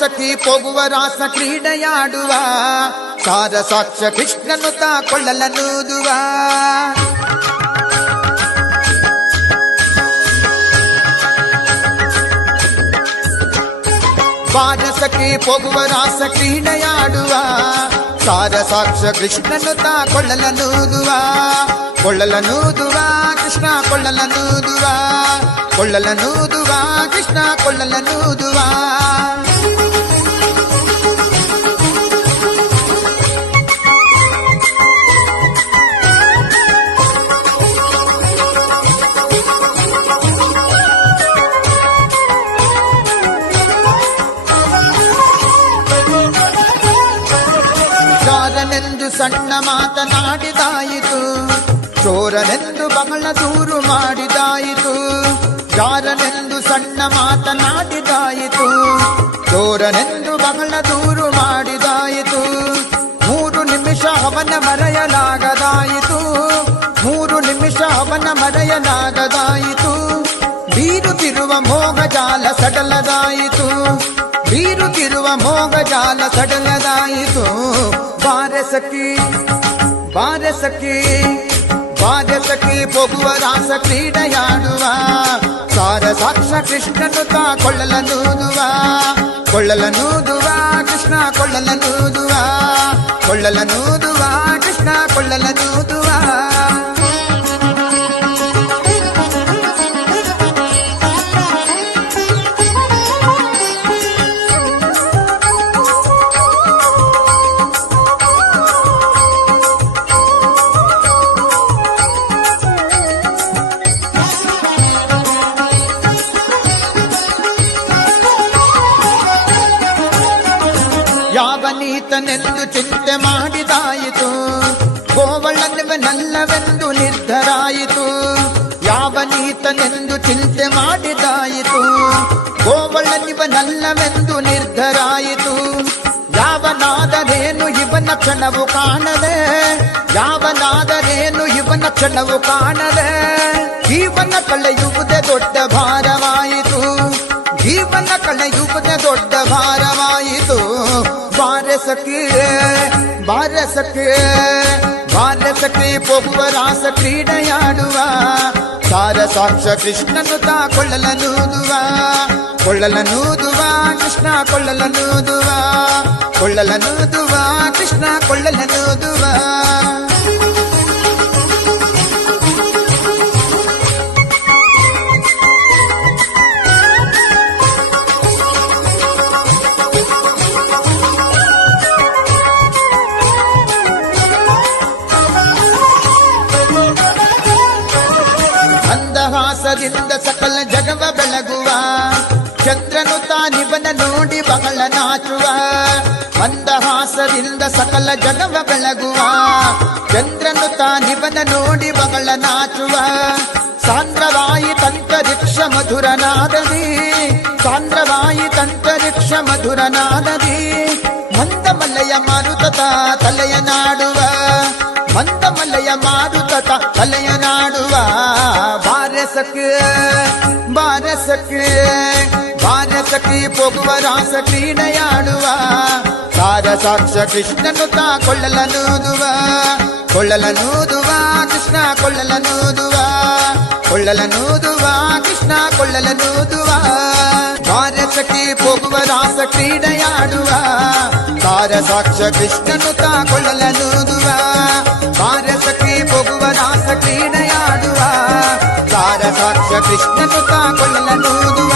ಬಾರಸಖಿ ಪೋಗುವ ರಾಸ ಕ್ರೀಡೆಯಾಡುವ ಸಾರ ಸಾಕ್ಷ ಕೃಷ್ಣನು ತಾ ಕೊಳ್ಳಲನೂದುವ ಬಾರಸಖಿ ಪೋಗುವ ರಾಸ ಕ್ರೀಡೆಯಾಡುವ ಸಾರ ಸಾಕ್ಷ ಕೃಷ್ಣನು ತಾ ಕೊಳ್ಳಲನೂದುವ ಕೃಷ್ಣ ಕೊಳ್ಳಲನೂದುವ ಕೃಷ್ಣ ಕೊಳ್ಳಲನೂದುವ ಜಾರನೆಂದು ಸಣ್ಣ ಮಾತನಾಡಿದಾಯಿತು ಚೋರನೆಂದು ಬಹಳ ದೂರು ಮಾಡಿದಾಯಿತು ಜಾರನೆಂದು ಸಣ್ಣ ಮಾತನಾಡಿದಾಯಿತು ಚೋರನೆಂದು ಬಹಳ ದೂರು ಮಾಡಿದಾಯಿತು 3 ನಿಮಿಷ ಅವನ ಮರೆಯಲಾಗದಾಯಿತು 3 ನಿಮಿಷ ಅವನ ಮರೆಯಲಾಗದಾಯಿತು ಬೀರುತ್ತಿರುವ ಮೋಗಜಾಲ ಸಡಲದಾಯಿತು ಬೀರುತ್ತಿರುವ ಮೋಗಜಾಲ ಸಡಲದಾಯಿತು ಬಾರಸಖಿ ಪೋಗುವ ರಾಸ ಕ್ರೀಡೆಯಾಡುವ ಸಾರ ಸಾಕ್ಷ ಕೃಷ್ಣನು ತಾ ಕೊಳ್ಳಲನೂದುವ ಕೃಷ್ಣ ಕೊಳ್ಳಲನೂದುವ ಕೃಷ್ಣ ಕೊಳ್ಳಲನೂದುವ ಯಾವನೀತನೆಂದು ಚಿಂತೆ ಮಾಡಿದಾಯಿತು ಗೋವಳನಿವನಲ್ಲವೆಂದು ನಿರ್ಧರಾಯಿತು ಯಾವನೀತನೆಂದು ಚಿಂತೆ ಮಾಡಿದಾಯಿತು ಗೋವಳನಿವನಲ್ಲವೆಂದು ನಿರ್ಧರಾಯಿತು ಯಾವನಾದರೇನು ಇವನ ಕ್ಷಣವು ಕಾಣದೆ ಯಾವನಾದರೇನು ಇವನ ಕ್ಷಣವು ಕಾಣದೆ ಜೀವನ ಕಳೆಯುವುದೇ ದೊಡ್ಡ ಭಾರವಾಯಿತು ಜೀವನ ಕಳೆಯುವುದೇ ದೊಡ್ಡ ಭಾರವಾಯಿತು ಬಾರಸಖಿ ಪೋಗುವ ರಾಸ ಕ್ರೀಡೆಯಾಡುವ ಸಾರ ಸಾಕ್ಷ ಕೃಷ್ಣನು ತಾ ಕೊಳ್ಳಲನೂದುವ ಕೃಷ್ಣ ಕೊಳ್ಳಲನೂದುವ ಕೃಷ್ಣ ಕೊಳ್ಳಲನೂದುವ ಮಂದಹಾಸದಿಂದ ಸಕಲ ಜಗವ ಬೆಳಗುವ ಚಂದ್ರನು ತಾನಿವನ ನೋಡಿ ಬಹಳ ನಾಚುವ ಮಂದಹಾಸದಿಂದ ಸಕಲ ಜಗವ ಬೆಳಗುವ ಚಂದ್ರನು ತಾನಿವನ ನೋಡಿ ಬಹಳ ನಾಚುವ ಸಾಂದ್ರವಾಯಿ ತಂತರಿಕ್ಷ ಮಧುರನಾದದಿ ಸಾಂದ್ರವಾಯಿ ತಂತರಿಕ್ಷ ಮಧುರನಾದದಿ ಮಂದಮಲ್ಲಯ ಮಾರುತ ತಲೆಯ ನಾಡುವ ಮಂದಮಲ್ಲಯ ಮಾರುತ ತಲೆಯ ನಾಡುವ ಬಾರಸಖಿ ಪೋಗುವ ರಾಸ ಕ್ರೀಡೆಯಾಡುವ ಸಾರ ಸಾಕ್ಷ ಕೃಷ್ಣನು ತಾ ಕೊಳ್ಳಲನೂದುವ ಕೃಷ್ಣ ಕೊಳ್ಳಲನೂದುವ ಕೃಷ್ಣ ಕೊಳ್ಳಲನೂದುವ ಬಾರಸಖಿ ಪೋಗುವ ರಾಸ ಕ್ರೀಡೆಯಾಡುವ ಸಾರ ಸಾಕ್ಷ ಕೃಷ್ಣನು ತಾ ಕೊಳ್ಳಲನೂದುವ ಬಾರಸಖಿ ಪೋಗುವ ರಾಸ ಕ್ರೀಡೆಯಾಡುವ ಸಾರ ಸಾಕ್ಷ ಕೃಷ್ಣನು ತಾ ಕೊಳ್ಳಲನೂದುವ